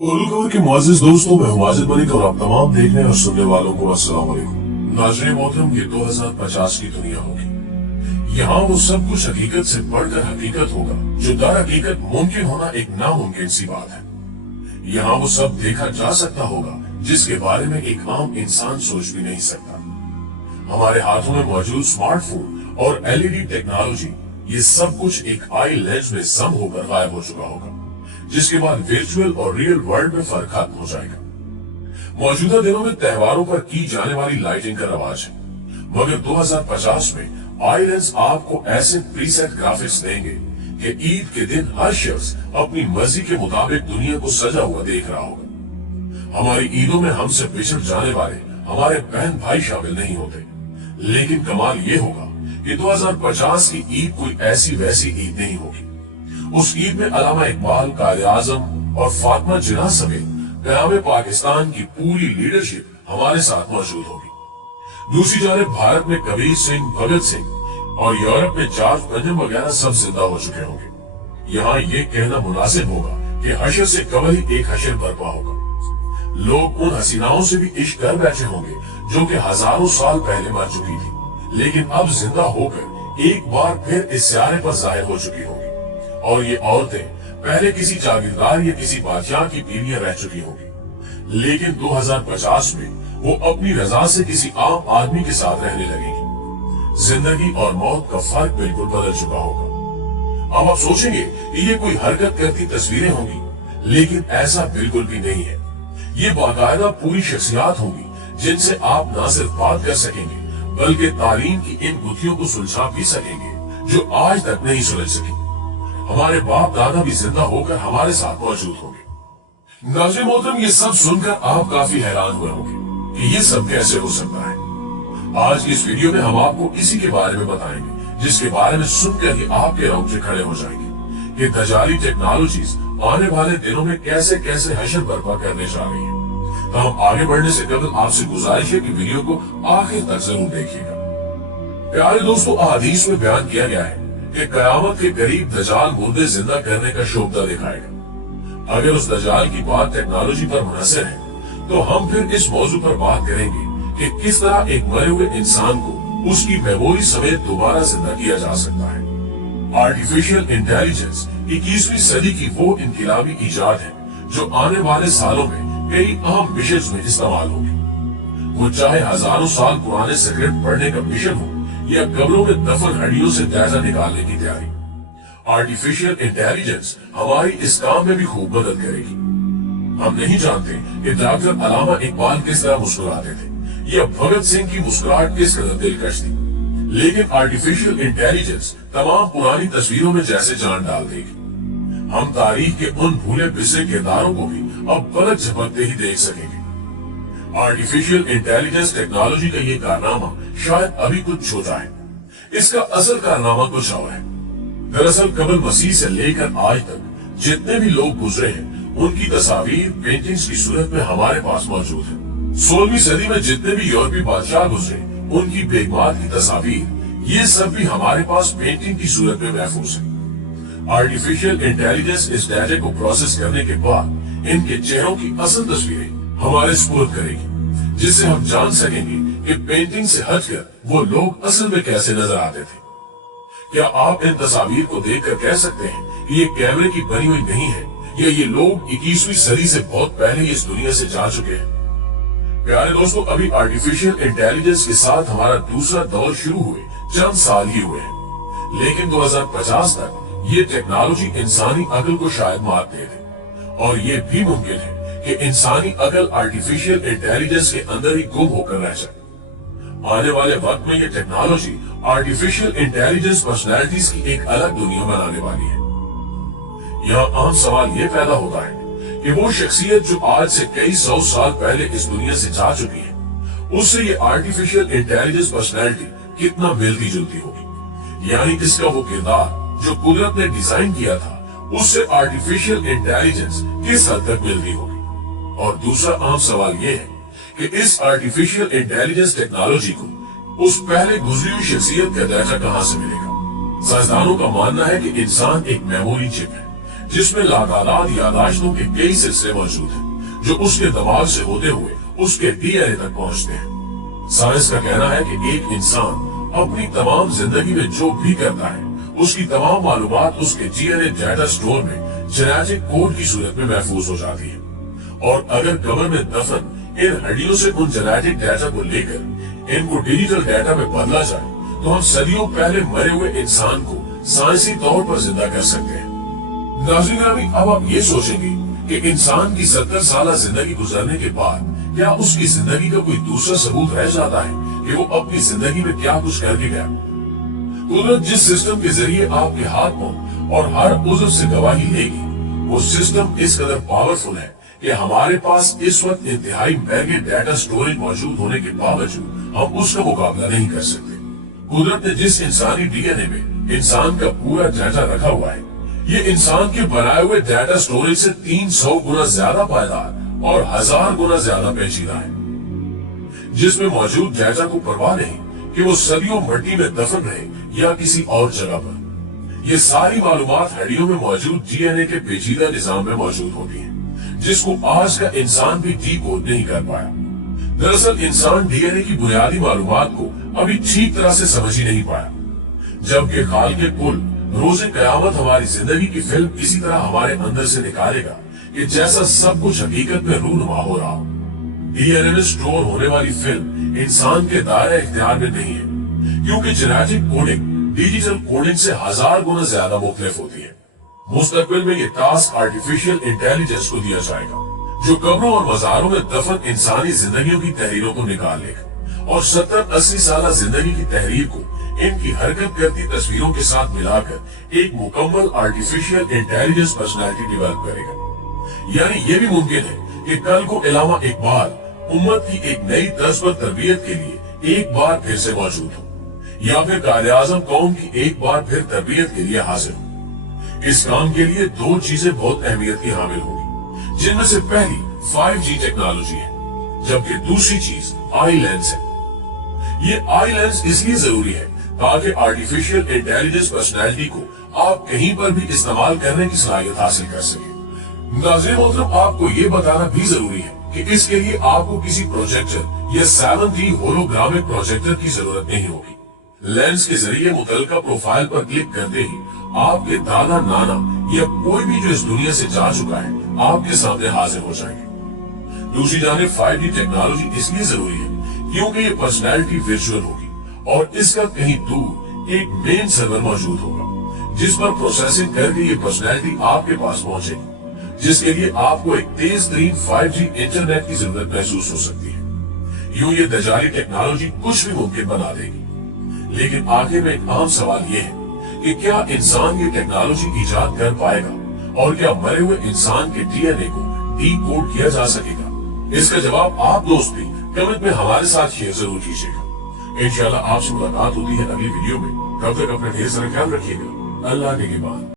उर्दू खबर के मुअज़्ज़िज़ दोस्तों, मैं हूं माजिद मलिक और आप तमाम देखने और सुनने वालों को अस्सलाम वालेकुम। नाज़रीन मोहतरम, ये 2050 की दुनिया होगी। यहाँ वो सब कुछ हकीकत से बढ़कर हकीकत होगा जो दर हकीकत मुमकिन होना एक नामुमकिन सी बात है। यहाँ वो सब देखा जा सकता होगा जिसके बारे में एक आम इंसान सोच भी नहीं सकता। हमारे हाथों में मौजूद स्मार्टफोन और एलईडी टेक्नोलॉजी, ये सब कुछ एक आई लेंस में सम होकर गायब हो चुका होगा, जिसके बाद वर्चुअल और रियल वर्ल्ड में फर्क खत्म हो जाएगा। मौजूदा दिनों में त्योहारों पर की जाने वाली लाइटिंग का रवाज है, मगर 2050 में आई लेंस आपको ऐसे प्रीसेट ग्राफिक्स देंगे कि ईद के दिन हर शख्स अपनी मर्जी के मुताबिक दुनिया को सजा हुआ देख रहा होगा। हमारी ईदों में हमसे बिछड़ जाने वाले हमारे बहन भाई शामिल नहीं होते, लेकिन कमाल ये होगा कि 2050 की ईद कोई ऐसी वैसी ईद नहीं होगी। उस ईद में अल्लामा इकबाल, कायद आजम और फातिमा जिन्ना समेत क़याम पाकिस्तान की पूरी लीडरशिप हमारे साथ मौजूद होगी। दूसरी जानिब भारत में कबीर सिंह, भगत सिंह और यूरोप में जॉर्ज बेंजामिन वगैरह सब जिंदा हो चुके होंगे। यहाँ ये कहना मुनासिब होगा कि हशर से कबल ही एक हशर बर्पा होगा। लोग उन हसीनाओं से भी इश्क कर बैठे होंगे जो कि हजारों साल पहले मर चुकी थी, लेकिन अब जिंदा होकर एक बार फिर इस सियारे पर जाहिर हो चुकी होंगी। और ये औरतें पहले किसी जागीरदार या किसी बादशाह की बीवियां रह चुकी होंगी, लेकिन 2050 में वो अपनी रजा से किसी आम आदमी के साथ रहने लगेगी। जिंदगी और मौत का फर्क बिल्कुल बदल चुका होगा। अब आप सोचेंगे कि ये कोई हरकत करती तस्वीरें होंगी, लेकिन ऐसा बिल्कुल भी नहीं है। ये बाकायदा पूरी शख्सियात होंगी जिनसे आप न सिर्फ बात कर सकेंगे बल्कि तालीम की इन गुत्थियों को सुलझा भी सकेंगे जो आज तक नहीं सुलझ सकी। हमारे बाप दादा भी जिंदा होकर हमारे साथ मौजूद होंगे। नाज़रीन मोहतरम, ये सब सुनकर आप काफी हैरान हुए होंगे कि ये सब कैसे हो सकता है। आज की इस वीडियो में हम आपको इसी के बारे में बताएंगे, जिसके बारे में सुनकर ही आपके रोंगटे खड़े हो जाएंगे कि दजाली टेक्नोलॉजीज आने वाले दिनों में कैसे कैसे हशर बर्पा करने जा रही है। तो हम आगे बढ़ने से कबल आपसे गुजारिश है कि वीडियो को आखिर तक जरूर देखिएगा। प्यारे दोस्तों, अहादीस में बयान किया गया है कि कयामत के करीब दजाल मुर्दे जिंदा करने का शोभा दिखाएगा। अगर उस दजाल की बात टेक्नोलॉजी पर मुनहसर है तो हम फिर इस मौजू पर बात करेंगे कि किस तरह एक मरे हुए इंसान को उसकी मेमोरी समेत दोबारा जिंदा किया जा सकता है। आर्टिफिशियल इंटेलिजेंस 21वीं सदी की वो इनकलाबी इजाद है जो आने वाले सालों में कई अहम मिशन में इस्तेमाल होगी। वो चाहे हजारों साल पुराने सिगरेट पढ़ने का मिशन हो या कब्रों में दफन हड्डियों से जायजा निकालने की तैयारी, आर्टिफिशियल इंटेलिजेंस हमारी इस काम में भी खूब मदद करेगी। हम नहीं जानते कि डॉक्टर अल्लामा इकबाल किस तरह मुस्कुराते थे या भगत सिंह की मुस्कुराहट किस कदर दिलकश थी, लेकिन आर्टिफिशियल इंटेलिजेंस तमाम पुरानी तस्वीरों में जैसे जान डाल देगी। हम तारीख के उन भूले बिसरे किरदारों को भी अब पलक झपकते ही देख सकेंगे। आर्टिफिशियल इंटेलिजेंस टेक्नोलॉजी का ये कारनामा शायद अभी कुछ छोटा है, इसका असल कारनामा कुछ और है। दरअसल कबल मसीह से लेकर आज तक जितने भी लोग गुजरे हैं उनकी तस्वीर पेंटिंग्स की सूरत में हमारे पास मौजूद है। 16वीं सदी में जितने भी यूरोपीय बादशाह गुजरे उनकी बेगमात की तस्वीर, ये सब भी हमारे पास पेंटिंग की सूरत में महफूज है। आर्टिफिशियल इंटेलिजेंस इस डाटा को प्रोसेस करने के बाद इनके चेहरों की असल तस्वीरें हमारे स्पुर्द करेगी, जिससे हम जान सकेंगे कि पेंटिंग से हटकर वो लोग असल में कैसे नजर आते थे। क्या आप इन तस्वीर को देखकर कह सकते हैं कि ये कैमरे की बनी हुई नहीं है या ये लोग 21वीं सदी से बहुत पहले इस दुनिया से जा चुके हैं? प्यारे दोस्तों, अभी आर्टिफिशियल इंटेलिजेंस के साथ हमारा दूसरा दौर शुरू हुए चंद साल ही हुए हैं, लेकिन 2050 तक ये टेक्नोलॉजी इंसानी अकल को शायद मात दे दे, और ये भी मुमकिन है कि इंसानी अकल आर्टिफिशियल इंटेलिजेंस के अंदर ही गुम होकर रह जाए। आने वाले वक्त में ये टेक्नोलॉजी आर्टिफिशियल इंटेलिजेंस पर्सनैलिटीज की एक अलग दुनिया बनाने वाली है। यहाँ आम सवाल ये पैदा होता है कि वो शख्सियत जो आज से कई 100 साल पहले इस दुनिया से जा चुकी है, उससे ये आर्टिफिशियल इंटेलिजेंस पर्सनैलिटी कितना मिलती जुलती होगी। यानी इसका वो किरदार जो कुदरत ने डिजाइन किया था उससे आर्टिफिशियल इंटेलिजेंस किस हद तक मिलती होगी। और दूसरा आम सवाल ये है कि इस आर्टिफिशियल इंटेलिजेंस टेक्नोलॉजी को उस पहले गुजरी हुई शख्सियत का दर्जा कहां से मिलेगा। साइंसदानों का मानना है कि इंसान एक मेमोरी चिप है जिसमें लातादाद यादाश्तों के कई सिलसिले मौजूद हैं, जो उसके दिमाग से होते हुए उसके डीएनए तक पहुंचते हैं। साइंस का कहना है कि एक इंसान अपनी तमाम जिंदगी में जो भी करता है, उसकी तमाम मालूमात उसके डीएनए डाटा स्टोर में जेनेटिक कोड की सूरत में महफूज हो जाती है। और अगर कब्र में दफन इन हड्डियों से उन जेनेटिक डाटा को लेकर इनको डिजिटल डाटा में बदला जाए, तो हम सदियों पहले मरे हुए इंसान को साइंसी तौर पर जिंदा कर सकते हैं। नाज़रीन ग्रामी, अब आप ये सोचेंगे कि इंसान की 70 साल जिंदगी गुजरने के बाद क्या उसकी जिंदगी का कोई दूसरा सबूत रह जाता है कि वो अपनी जिंदगी में क्या कुछ करके गया। कुदरत जिस सिस्टम के जरिए आपके हाथ पांव और हर उज़्व से गवाही लेगी, वो सिस्टम इस कदर पावरफुल है कि हमारे पास इस वक्त इंतहाई महंगे डाटा स्टोरेज मौजूद होने के बावजूद हम उसका मुकाबला नहीं कर सकते। कुदरत ने जिस इंसानी डीएनए में इंसान का पूरा डाटा रखा हुआ है, ये इंसान के बनाए हुए डाटा स्टोरेज से 300 गुना ज्यादा पायदार और 1000 गुना ज्यादा पेचीदा है, जिसमें मौजूद डाटा को परवाह नहीं कि वो सदियों मिट्टी में दफन रहे या किसी और जगह पर। ये सारी मालूमात हड्डियों में मौजूद डीएनए के पेचीदा निजाम में मौजूद होती है, जिसको आज का इंसान भी डीकोड नहीं कर पाया। दरअसल इंसान डीएनए की बुनियादी मालूमात को अभी ठीक तरह से समझ ही नहीं पाया, जबकि खालिक़े कुल रोज़े क़यामत हमारी जिंदगी की फिल्म इसी तरह हमारे अंदर से निकालेगा कि जैसा सब कुछ हकीकत में रूनुमा हो रहा हो। डीएनए में स्टोर होने वाली फिल्म इंसान के दायरे इख्तियार में नहीं है, क्योंकि जेनेटिक कोडिंग डिजिटल कोडिंग से 1000 गुना ज्यादा मुख्तलिफ होती है। मुस्तकबिल में ये टास्क आर्टिफिशियल इंटेलिजेंस को दिया जाएगा, जो कब्रों और मज़ारों में दफन इंसानी जिंदगियों की तहरीरों को निकाल लेगा और 70-80 साल जिंदगी की तहरीर को इनकी हरकत करती तस्वीरों के साथ मिलाकर एक मुकम्मल आर्टिफिशियल इंटेलिजेंस पर्सनैलिटी डेवलप करेगा। यानी ये भी मुमकिन है कि कल को इलामा इकबाल उम्मत की एक नई तर्ज पर तरबियत के लिए एक बार फिर से मौजूद हो, या फिर कायदे आज़म कौम की एक बार फिर तरबियत के लिए हाजिर हो। इस काम के लिए दो चीजें बहुत अहमियत की हामिल होगी, जिनमें से पहली 5G टेक्नोलॉजी है, जबकि दूसरी चीज आई लेंस है। ये आई लेंस इसलिए जरूरी है ताकि आर्टिफिशियल इंटेलिजेंस पर्सनैलिटी को आप कहीं पर भी इस्तेमाल करने की सलाहियत हासिल कर सके। नाज़रीन मोहतरम, आपको ये बताना भी जरूरी है कि इसके लिए आपको किसी प्रोजेक्टर या 7D होलोग्रामिक प्रोजेक्टर की जरूरत नहीं होगी। लेंस के जरिए मुतलका प्रोफाइल पर क्लिक करते ही आपके दादा नाना या कोई भी जो इस दुनिया से जा चुका है आपके सामने हाजिर हो जाएंगे। दूसरी जानिब 5G टेक्नोलॉजी इसलिए जरूरी है क्योंकि ये पर्सनैलिटी वर्चुअल होगी और इसका कहीं दूर एक मेन सर्वर मौजूद होगा, जिस पर प्रोसेसिंग करके ये पर्सनैलिटी आपके पास पहुंचेगी, जिसके लिए आपको एक तेज तरीन 5G इंटरनेट की जरूरत महसूस हो सकती है। यूं ये दजाली टेक्नोलॉजी कुछ भी मुमकिन बना देगी। लेकिन आखिर में एक आम सवाल ये है कि क्या इंसान ये टेक्नोलॉजी इजाद कर पाएगा और क्या मरे हुए इंसान के डीएनए को डीकोड किया जा सकेगा? इसका जवाब आप दोस्त भी कमेंट में हमारे साथ शेयर जरूर कीजिएगा। इंशाल्लाह आपसे मुलाकात होती है अगली वीडियो में। तब तक अपना ढेर सारा ख्याल रखिएगा। अल्लाह के बाद।